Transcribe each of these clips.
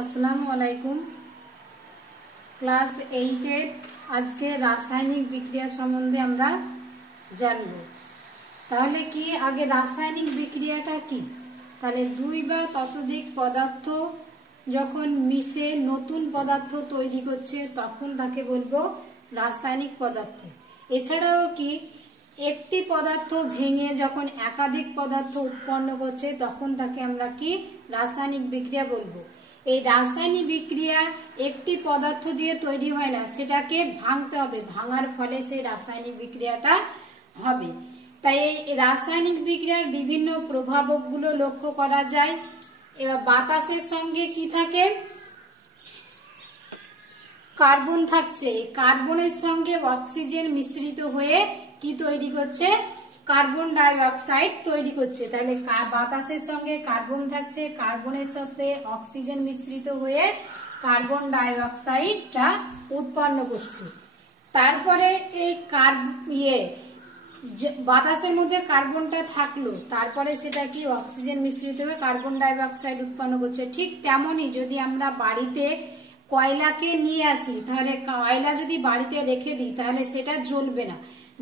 আসসালামু আলাইকুম। ক্লাস 8-এর আজকে রাসায়নিক বিক্রিয়া সম্বন্ধে আমরা জানব। তাহলে কি আগে রাসায়নিক বিক্রিয়াটা কি? তাহলে দুই বা ততোধিক পদার্থ যখন মিশে নতুন পদার্থ তৈরি করছে তখন তাকে বলবো রাসায়নিক পদার্থ। এছাড়াও কি একটি পদার্থ ভেঙে যখন একাধিক পদার্থ উৎপন্ন করছে তখন তাকে আমরা কি রাসায়নিক বিক্রিয়া বলবো। এই রাসায়নিক বিক্রিয়া একটি পদার্থ দিয়ে তৈরি হয় না, সেটাকে ভাঙতে হবে, ভাঙার ফলে সেই রাসায়নিক বিক্রিয়াটা হবে। তাই এই রাসায়নিক বিক্রিয়ার বিভিন্ন প্রভাবকগুলো লক্ষ্য করা যায়। এবার বাতাসের সঙ্গে কি থাকে? কার্বন থাকছে। কার্বনের সঙ্গে অক্সিজেন মিশ্রিত হয়ে কি তৈরি করছে? কার্বন ডাই অক্সাইড তৈরি করছে। তাহলে বাতাসের সঙ্গে কার্বন থাকছে, কার্বনের সাথে অক্সিজেন মিশ্রিত হয়ে কার্বন ডাই অক্সাইডটা উৎপন্ন করছে। তারপরে এই বাতাসের মধ্যে কার্বনটা থাকলো, তারপরে সেটা কি অক্সিজেন মিশ্রিত হয়ে কার্বন ডাই অক্সাইড উৎপন্ন করছে। ঠিক তেমনই যদি আমরা বাড়িতে কয়লাকে নিয়ে আসি, তাহলে কয়লা যদি বাড়িতে রেখে দিই তাহলে সেটা জ্বলবে না।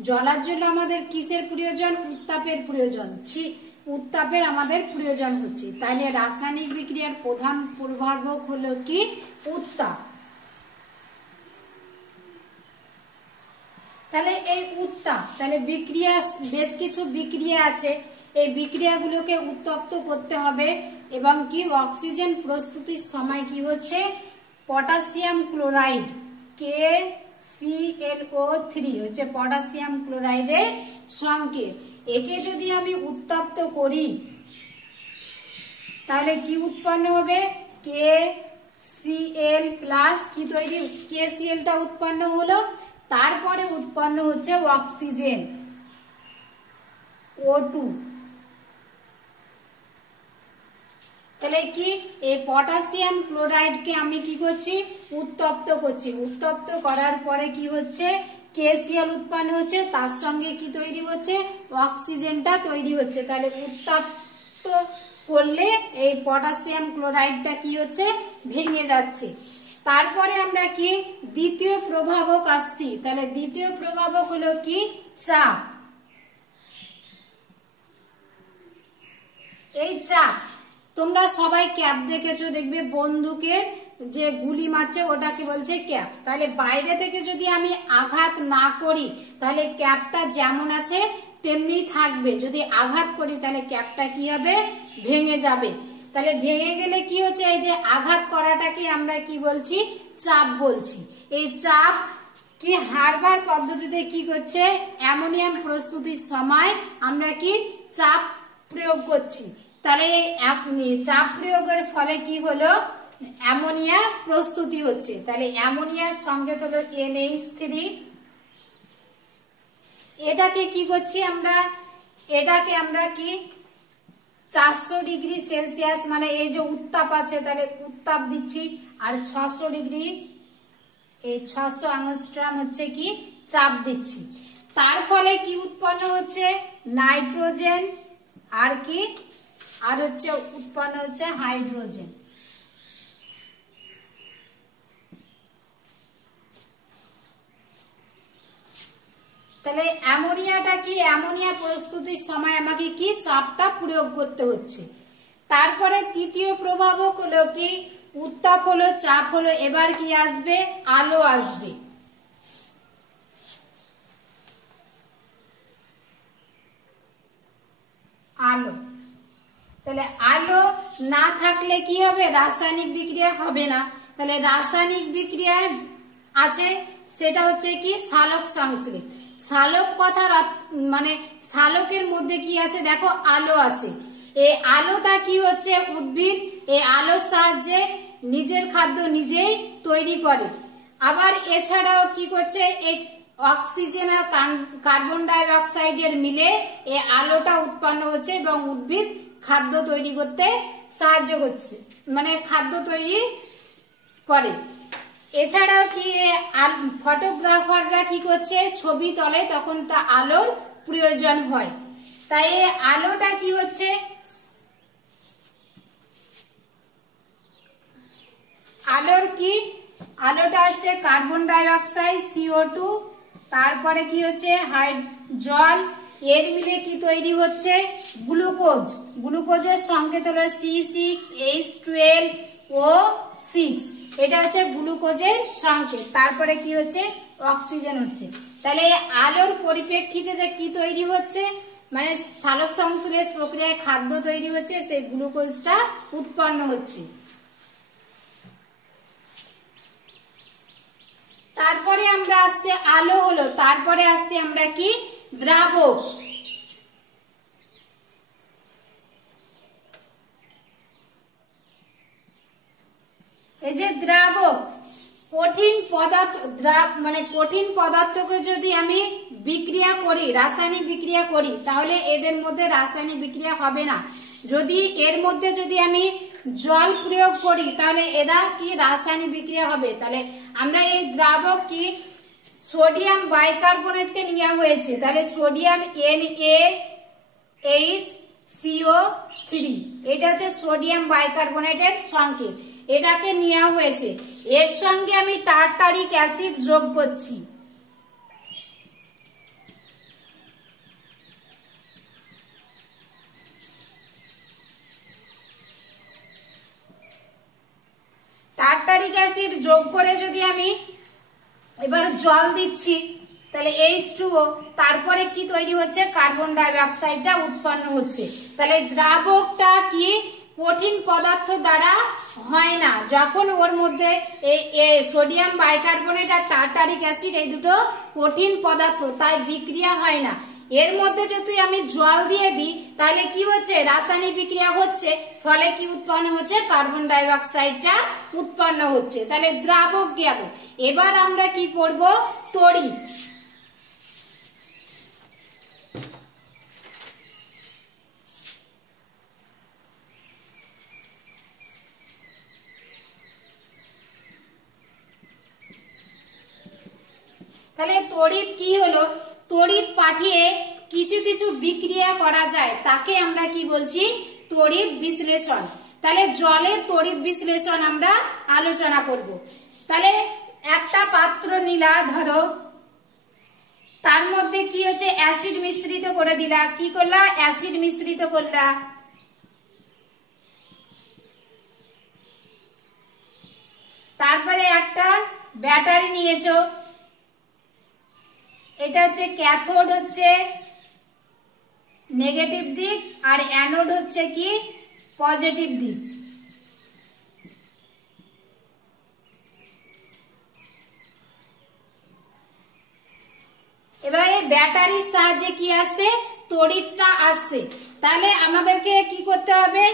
জ্বলার জন্য আমাদের কিসের প্রয়োজন? উত্তাপের প্রয়োজন। উত্তাপের আমাদের প্রয়োজন হচ্ছে। তাহলে রাসায়নিক বিক্রিয়ার প্রধান প্রভাবক হলো কি? উত্তাপ। তাহলে এই উত্তাপ, তাহলে বিক্রিয়া, বেশ কিছু বিক্রিয়া আছে, এই বিক্রিয়াগুলোকে উত্তপ্ত করতে হবে এবং কি অক্সিজেন প্রস্তুতির সময় কি হচ্ছে? পটাশিয়াম ক্লোরাইড KClO3 হচ্ছে পটাশিয়াম ক্লোরাইডের সংকেত। একে যদি আমি উত্তপ্ত করি তাহলে কি উৎপন্ন হবে? KCl প্লাস কি তৈরি? KClটা উৎপন্ন হলো, তারপরে উৎপন্ন হচ্ছে অক্সিজেন O2। তাহলে কি এই পটাশিয়াম ক্লোরাইডকে আমি কি করছি? উত্তপ্ত করছি। উত্তপ্ত করার পরে কি হচ্ছে? KCl উৎপন্ন হচ্ছে, তার সঙ্গে কি তৈরি হচ্ছে? অক্সিজেনটা তৈরি হচ্ছে। তাহলে উত্তপ্ত করলে এই পটাশিয়াম ক্লোরাইডটা কি হচ্ছে? ভেঙে যাচ্ছে। তারপরে আমরা কি দ্বিতীয় প্রভাবক আসছি। তাহলে দ্বিতীয় প্রভাবক হলো কি? চাপ। এই চাপ, তোমরা সবাই ক্যাপ দেখেছো, দেখবে বন্দুকের যে গুলি মারছে ওটাকে বলছে ক্যাপ। তাহলে বাইরে থেকে যদি আমি আঘাত না করি তাহলে ক্যাপটা যেমন আছে তেমনি থাকবে। যদি আঘাত করি তাহলে ক্যাপটা কি হবে? ভেঙে যাবে। তাহলে ভেঙে গেলে কি হচ্ছে? এই যে আঘাত করাটাকে আমরা কি বলছি? চাপ বলছি। এই চাপ কি হারবার পদ্ধতিতে কি করছে? অ্যামোনিয়াম প্রস্তুতির সময় আমরা কি চাপ প্রয়োগ করছি। তাহলে চাপ প্রয়োগের ফলে কি হলো? অ্যামোনিয়া প্রস্তুতি হচ্ছে। তাহলে অ্যামোনিয়ার সংকেত হলো NH3। এটাকে কি করছি আমরা? এটাকে আমরা কি 400 ডিগ্রি সেলসিয়াস, মানে এই যে উত্তাপ আছে তাহলে উত্তাপ দিচ্ছি, আর 600 ডিগ্রি, এই 600 অ্যাংস্ট্রম হচ্ছে কি চাপ দিচ্ছি। তার ফলে কি উৎপন্ন হচ্ছে? নাইট্রোজেন আর কি আর হচ্ছে উৎপন্ন হচ্ছে হাইড্রোজেন। তাহলে অ্যামোনিয়াটা কি? অ্যামোনিয়া প্রস্তুতির সময় আমাকে কি চাপটা প্রয়োগ করতে হচ্ছে। তারপরে তৃতীয় প্রভাবক হলো কি? উত্তাপ হলো, চাপ হলো, এবার কি আসবে? আলো আসবে। আলো। তাহলে আলো না থাকলে কি হবে? রাসায়নিক বিক্রিয়া হবে না। তাহলে রাসায়নিক বিক্রিয়া আছে, সেটা হচ্ছে কি সালোক সংশ্লেষ। সালোক কথার মানে সালোকের মধ্যে কি আছে? দেখো আলো আছে। এই আলোটা কি হচ্ছে? উদ্ভিদ এই আলোর সাহায্যে নিজের খাদ্য নিজেই তৈরি করে। আবার এছাড়াও কি করছে? এই অক্সিজেন আর কার্বন ডাই অক্সাইডের মিলে এই আলোটা উৎপন্ন হচ্ছে এবং উদ্ভিদ খাদ্য তৈরি করতে সাহায্য করছে, মানে খাদ্য তৈরি করে। এছাড়াও কি ফটোগ্রাফাররা কি করছে? ছবি তোলে, তখন তা আলোর প্রয়োজন হয়। তাই আলোটা কি হচ্ছে? আলোর কি, আলোটা হচ্ছে কার্বন ডাই অক্সাইড CO2, তারপরে কি হচ্ছে জল, এর মিলে কি তৈরি হচ্ছে গ্লুকোজ, গ্লুকোজের সংকেত হলো C6H12O6, এটা হচ্ছে গ্লুকোজের সংকেত। তারপরে কি হচ্ছে অক্সিজেন হচ্ছে। তাহলে আলোর পরিপ্রেক্ষিতে কি তৈরি হচ্ছে, মানে সালোক সংশ্লেষ প্রক্রিয়ায় খাদ্য তৈরি হচ্ছে, সেই গ্লুকোজটা উৎপন্ন হচ্ছে। তারপরে আমরা আসছে আলো হলো, তারপরে আসছে আমরা কি দ্রাবক। এই যে দ্রাবক, কঠিন পদার্থ, মানে কঠিন পদার্থকে যদি আমি বিক্রিয়া করি, রাসায়নিক বিক্রিয়া করি, তাহলে এদের মধ্যে রাসায়নিক বিক্রিয়া হবে না। যদি এর মধ্যে যদি আমি জল প্রয়োগ করি, তাহলে এরা কি রাসায়নিক বিক্রিয়া হবে। তাহলে আমরা এই দ্রাবক কি সোডিয়াম বাইকার্বনেটকে নেওয়া হয়েছে, তাহলে সোডিয়াম NaHCO3, এটা হচ্ছে সোডিয়াম বাইকার্বনেটের সংকেত, এটাকে নেওয়া হয়েছে। এর সঙ্গে আমি টার্টারিক অ্যাসিড যোগ করছি। টার্টারিক অ্যাসিড যোগ করে যদি আমি এবার জল দিচ্ছি, তাহলে H2O, তারপরে কি তৈরি হচ্ছে কার্বন ডাই অক্সাইডটা উৎপন্ন হচ্ছে। তাহলে দ্রাবকটা কি কঠিন পদার্থ দ্বারা হয় না, যখন ওর মধ্যে এই সোডিয়াম বাইকার্বনেট আর টার্টারিক অ্যাসিড এই দুটো কঠিন পদার্থ, তাই বিক্রিয়া হয় না। এর মধ্যে যদি আমি জল দিয়ে দিই, তাহলে কি হচ্ছে রাসায়নিক বিক্রিয়া হচ্ছে, ফলে কি উৎপন্ন হচ্ছে কার্বন ডাই অক্সাইডটা উৎপন্ন হচ্ছে। তাহলে দ্রাবক গেল। এবার আমরা কি পড়ব তড়িৎ। তাহলে তড়িৎ কি হলো, তড়িৎ পাঠিয়ে কিছু কিছু বিক্রিয়া করা যায়, তাকে আমরা কি বলছি তড়িৎ বিশ্লেষণ। তাহলে জলের তড়িৎ বিশ্লেষণ আমরা আলোচনা করব। তাহলে একটা পাত্র নিলা, ধরো তার মধ্যে কি হচ্ছে অ্যাসিড মিশ্রিত করে দিলা, কি করলা অ্যাসিড মিশ্রিত করলা। তারপরে একটা ব্যাটারি নিয়েছো, এটা হচ্ছে ক্যাথোড হচ্ছে নেগেটিভ দিক, আর অ্যানোড হচ্ছে কি পজিটিভ দিক। এবার এই ব্যাটারির সাহায্যে কি আসছে তড়িৎটা আসছে। তাহলে আমাদেরকে কি করতে হবে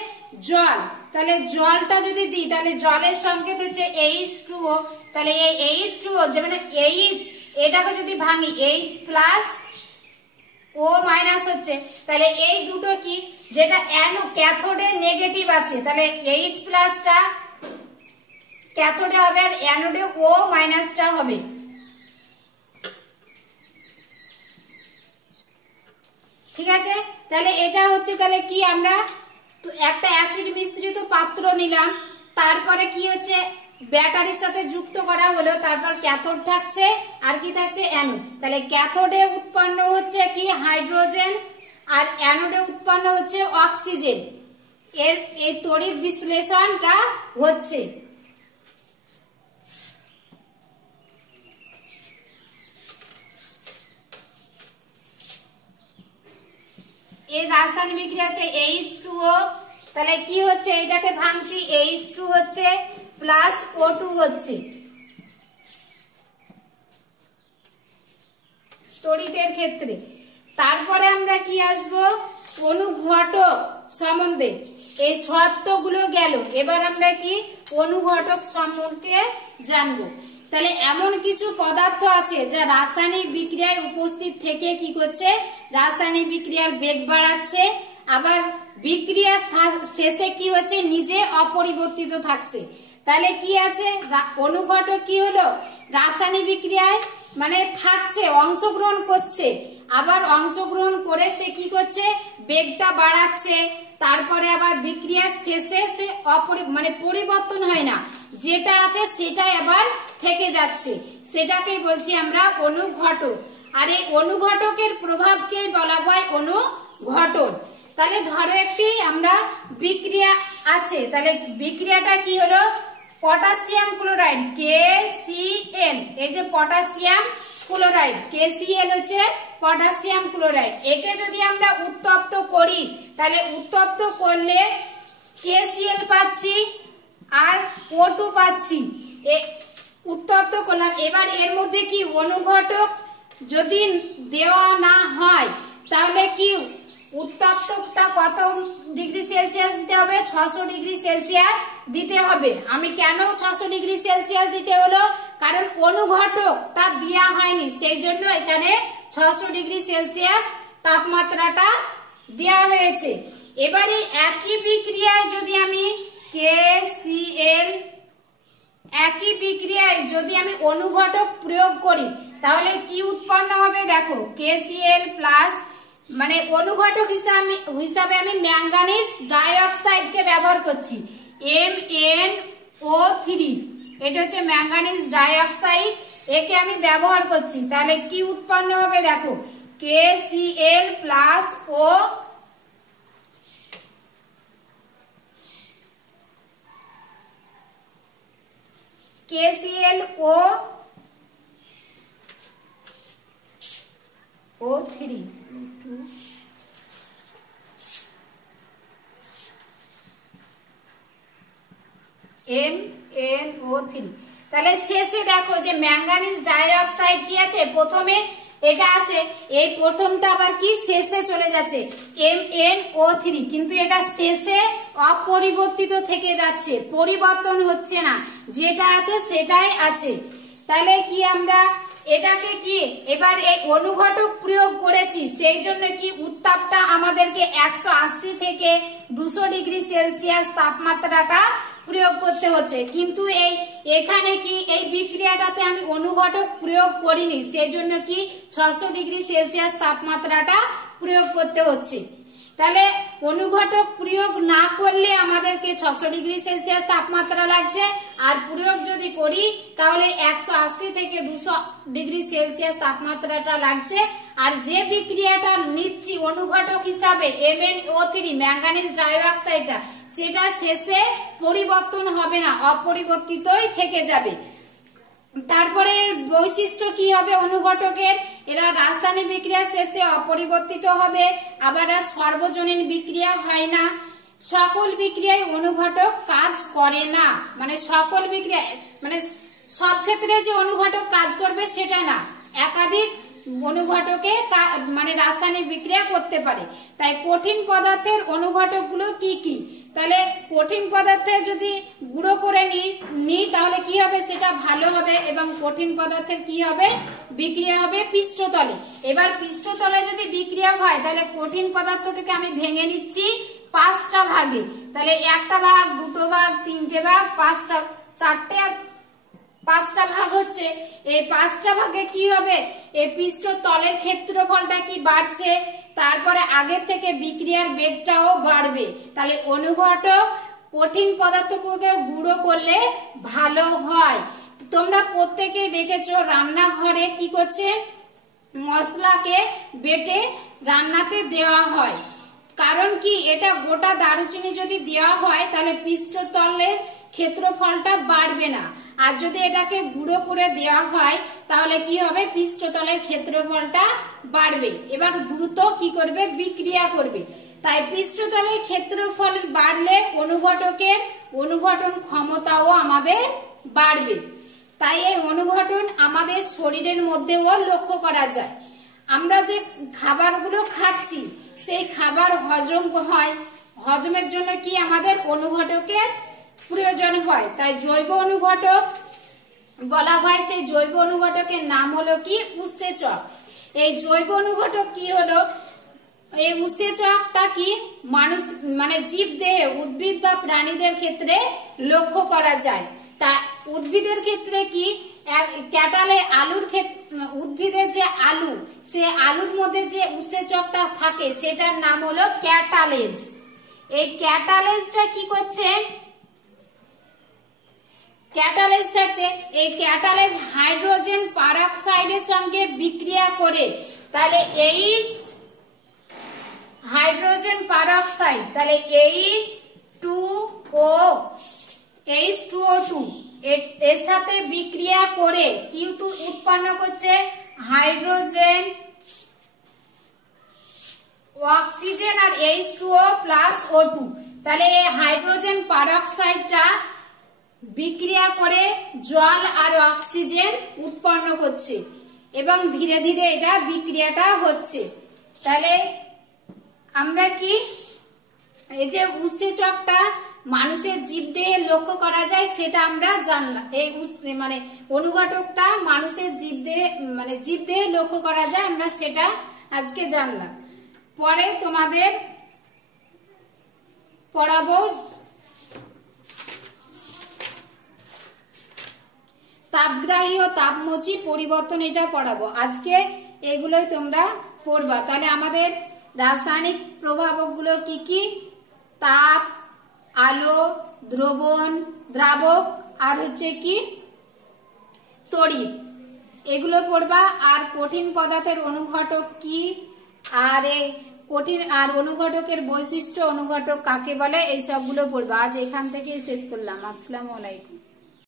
জল, তাহলে জলটা যদি দিই, তাহলে জলের সংকেত হচ্ছে H2O। তাহলে এই H2O যে মানে H, এটাকে যদি ভাঙি H+O- হচ্ছে, তাহলে এই দুটো কি যেটা ক্যাথোডে নেগেটিভ আছে, তাহলে H+টা ক্যাথোডে হবে আর অ্যানোডে O- টা হবে। ঠিক আছে, তাহলে এটা হচ্ছে, তাহলে কি আমরা একটা অ্যাসিড মিশ্রিত পাত্র নিলাম, তারপরে কি হচ্ছে ব্যাটারির সাথে যুক্ত করা হলো, তারপর ক্যাথোড থাকছে আর কি থাকছে অ্যানোড। তাহলে ক্যাথোডে উৎপন্ন হচ্ছে কি হাইড্রোজেন, আর অ্যানোডে উৎপন্ন হচ্ছে অক্সিজেন। এই তড়িৎ বিশ্লেষণটা হচ্ছে। এই রাসায়নিক বিক্রিয়া হচ্ছে H2O, তাহলে কি হচ্ছে এটাকে ভাঙছি, H2 হচ্ছে প্লাস O2 হচ্ছে তড়িতের ক্ষেত্রে। তারপরে আমরা কি আসব অনুঘটক সম্বন্ধে, এই শর্তগুলো গেল। এবার আমরা কি অনুঘটক সম্পর্কে জানবো। তাহলে এমন কিছু পদার্থ আছে যা রাসায়নিক বিক্রিয়ায় উপস্থিত থেকে কি করছে রাসায়নিক বিক্রিয়ার বেগ বাড়াচ্ছে, আবার বিক্রিয়া শেষে কি হচ্ছে নিজে অপরিবর্তিত থাকছে। তাহলে কি আছে অনুঘটক কি হলো রাসায়নিক বিক্রিয়ায় মানে থাকছে, অংশগ্রহণ করছে, আবার অংশগ্রহণ করে সে কি করছে বেগটা বাড়াচ্ছে, তারপরে আবার বিক্রিয়ার শেষে সে মানে পরিবর্তন হয় না, যেটা আছে সেটাই আবার থেকে যাচ্ছে, সেটাকেই বলছি আমরা অনুঘটক। আর এই অনুঘটকের প্রভাবকেই বলা হয় অনুঘটন। তাহলে ধরো একটি আমরা বিক্রিয়া আছে, তাহলে বিক্রিয়াটা কি হলো, পটাশিয়াম ক্লোরাইড KCl, এই যে পটাশিয়াম ক্লোরাইড KCl হচ্ছে পটাশিয়াম ক্লোরাইড। একে যদি আমরা উত্তপ্ত করি তাহলে উত্তপ্ত করলে KCl পাচ্ছি আর O2 পাচ্ছি, উত্তপ্ত করলাম। এবার এর মধ্যে কি অনুঘটক যদি দেওয়া না হয় তাহলে কি উত্তপ্তটা কত ডিগ্রি সেলসিয়াস দিতে হবে, 600 ডিগ্রি সেলসিয়াস দিতে হবে। আমি কেন 600 ডিগ্রি সেলসিয়াস দিতে হলো, কারণ অনুঘটকটা দেওয়া হয়নি, সেই জন্য এখানে 600 ডিগ্রি সেলসিয়াস তাপমাত্রাটা দেওয়া হয়েছে। এবারে একই বিক্রিয়ায় যদি আমি KCl, একই বিক্রিয়ায় যদি আমি অনুঘটক প্রয়োগ করি তাহলে কি উৎপন্ন হবে, দেখো KCl প্লাস মানে অনুঘটক হিসাবে আমি ম্যাঙ্গানিজ ডাইঅক্সাইডকে ব্যবহার করছি MnO3, এটা হচ্ছে ম্যাঙ্গানিজ ডাইঅক্সাইড, একে আমি ব্যবহার করছি। তাহলে কি উৎপন্ন হবে, দেখো KCl plus O O3 MnO3। তাহলে শেষে দেখো যে ম্যাঙ্গানিজ ডাইঅক্সাইড কি আছে, প্রথমে এটা আছে, এই প্রথমটা আবার কি শেষে চলে যাচ্ছে MnO3, কিন্তু এটা শেষে অপরিবর্তিত থেকে যাচ্ছে, পরিবর্তন হচ্ছে না, যেটা আছে সেটাই আছে। তাহলে কি আমরা এটাকে কি এবার এই অনুঘটক প্রয়োগ করেছি, সেই জন্য কি উত্তাপটা আমাদেরকে 180 থেকে 200 ডিগ্রি সেলসিয়াস তাপমাত্রাটা প্রয়োগ করতে হচ্ছে, কিন্তু এখানে কি এই বিক্রিয়াটাতে আমি অনুঘটক প্রয়োগ করিনি, সেই জন্য কি 600 ডিগ্রি সেলসিয়াস তাপমাত্রাটা প্রয়োগ করতে হচ্ছে। তাহলে অনুঘটক প্রয়োগ না করলে আমাদেরকে 600 ডিগ্রি সেলসিয়াস তাপমাত্রা লাগছে, আর প্রয়োগ যদি করি তাহলে 180 থেকে 200 ডিগ্রি সেলসিয়াস তাপমাত্রাটা লাগছে। আর যে বিক্রিয়াটা নিচ্ছি অনুঘটক হিসাবে MnO3 ম্যাঙ্গানিজ ডাইঅক্সাইডটা, সেটা শেষে পরিবর্তন হবে না, অপরিবর্তিতই থেকে যাবে। তারপরে বৈশিষ্ট্য কি হবে অনুঘটকের, এরা রাসায়নিক বিক্রিয়া শেষে অপরিবর্তিত হবে, আবার সর্বজনীন বিক্রিয়া হয় না, সকল বিক্রিয়ায় অনুঘটক কাজ করে না, মানে সকল বিক্রিয়া মানে সব ক্ষেত্রে যে অনুঘটক কাজ করবে সেটা না, একাধিক অনুঘটকে মানে রাসায়নিক বিক্রিয়া করতে পারে। তাই কঠিন পদার্থের অনুঘটকগুলো কি কি, তাহলে কঠিন পদার্থে যদি গুঁড়ো করে নিই তাহলে কি হবে, সেটা ভালো হবে, এবং কঠিন পদার্থের কি হবে, বিক্রিয়া হবে পৃষ্ঠতলে। এবার পৃষ্ঠতলে যদি বিক্রিয়া হয় তাহলে কঠিন পদার্থটাকে আমি ভেঙে নিচ্ছি 5টা ভাগে, তাহলে 1টা ভাগ, 2টো ভাগ, 3টে ভাগ, 5টা, 4টে আর 5টা ভাগ হচ্ছে। এই 5টা ভাগে কি হবে, এই পৃষ্ঠতলের ক্ষেত্রফলটা কি বাড়ছে, তারপরে আগের থেকে বিক্রিয়ার বেগটাও বাড়বে। তাহলে অনুঘটক কঠিন পদার্থগুলোকে গুঁড়ো করলে ভালো হয়। তোমরা প্রত্যেকেই দেখেছো রান্নাঘরে কি করছে, মশলাকে বেটে রান্নাতে দেওয়া হয়, কারণ কি এটা গোটা দারুচিনি যদি দেওয়া হয় তাহলে পৃষ্ঠতলের ক্ষেত্রফলটা বাড়বে না, আর যদি এটাকে গুঁড়ো করে দেওয়া হয় তাহলে কি হবে, পৃষ্ঠতলের ক্ষেত্রফলটা বাড়বে, এবার দ্রুত কি করবে, বিক্রিয়া করবে। তাই পৃষ্ঠতলের ক্ষেত্রফল বাড়লে অনুঘটকের অনুঘটন ক্ষমতাও আমাদের বাড়বে। তাই এই অনুঘটন আমাদের শরীরের মধ্যেও লক্ষ্য করা যায়। আমরা যে খাবারগুলো খাচ্ছি সেই খাবার হজম হয়, হজমের জন্য কি আমাদের অনুঘটকের প্রয়োজন হয়। তাই জৈব অনুঘটক বলা হয়, সেই জৈব অনুঘটকের নাম হলো কি উৎসেচক। এই জৈব অনুঘটক কি হলো, এই উৎসেচকটা কি মানুষ মানে জীব দেহে উদ্ভিদ বা প্রাণীদের ক্ষেত্রে লক্ষ্য করা যায়। তা উদ্ভিদের ক্ষেত্রে কি, ক্যাটালে আলুর উদ্ভিদের যে আলু, সে আলুর মধ্যে যে উৎসেচকটা থাকে সেটার নাম হলো ক্যাটালেজ। এই ক্যাটালিস্টটা কি করছে, ক্যাটালিস্ট থাকছে, এই ক্যাটালিস্ট হাইড্রোজেন পারঅক্সাইডের সঙ্গে বিক্রিয়া করে, তাহলে এইচ হাইড্রোজেন পারঅক্সাইড, তাহলে H2O2 এর সাথে বিক্রিয়া করে কিন্তু উৎপন্ন করছে হাইড্রোজেন, অক্সিজেন আর H2O প্লাস O2। তাহলে এই হাইড্রোজেন পারঅক্সাইডটা বিক্রিয়া করে জল আর অক্সিজেন উৎপন্ন করছে এবং ধীরে ধীরে এটা বিক্রিয়াটা হচ্ছে। তাহলে আমরা কি এই যে উৎসেচকটা মানুষের জীবদেহে লক্ষ্য করা যায় সেটা আমরা জানলাম, এই মানে অনুঘটকটা মানুষের জীবদেহে লক্ষ্য করা যায় আমরা সেটা আজকে জানলাম। পরে তোমাদের পড়াবো তাপগ্রাহী ও তাপমোচী পরিবর্তন, এটা পড়াবো আজকে, এগুলোই তোমরা পড়বা। তাহলে আমাদের রাসায়নিক প্রভাবকগুলো কি কি, তাপ, আলো, দ্রবণ, দ্রাবক আর হচ্ছে কি তড়িৎ, এগুলো পড়বা। আর কঠিন পদার্থের অনুঘটক কি, আর এই কঠিন আর অনুঘটকের বৈশিষ্ট্য, অনুঘটক কাকে বলে, এই সবগুলো পড়বা। আজ এখান থেকে শেষ করলাম। আসসালামু আলাইকুম।